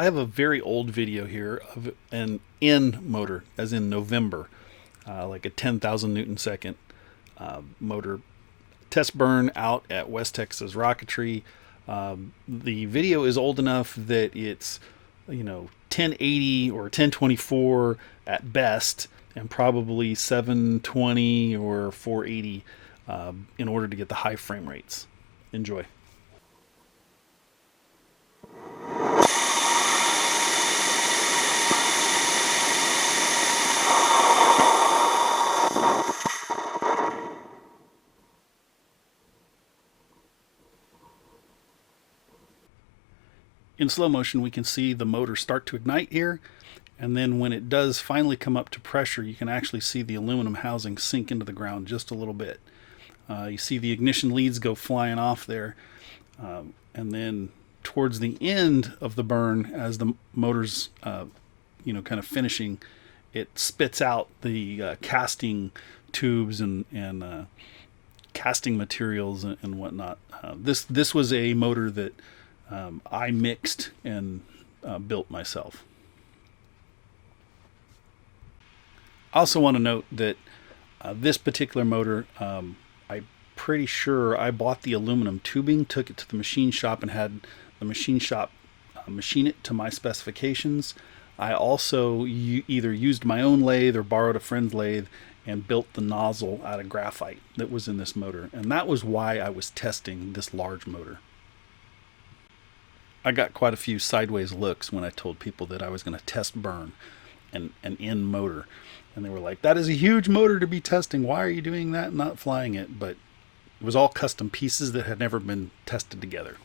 I have a very old video here of an N motor, as in November, like a 10,000 Newton second motor test burn out at West Texas Rocketry. The video is old enough that it's, 1080 or 1024 at best, and probably 720 or 480 in order to get the high frame rates. Enjoy. In slow motion, we can see the motor start to ignite here, and then when it does finally come up to pressure, you can actually see the aluminum housing sink into the ground just a little bit. You see the ignition leads go flying off there, and then towards the end of the burn, as the motor's kind of finishing, it spits out the casting tubes and casting materials and whatnot. This was a motor that I mixed and built myself. I also want to note that this particular motor, I'm pretty sure I bought the aluminum tubing, took it to the machine shop, and had the machine shop machine it to my specifications. I also either used my own lathe or borrowed a friend's lathe and built the nozzle out of graphite that was in this motor. And that was why I was testing this large motor. I got quite a few sideways looks when I told people that I was going to test burn an N motor. And they were like, that is a huge motor to be testing. Why are you doing that and not flying it? But it was all custom pieces that had never been tested together.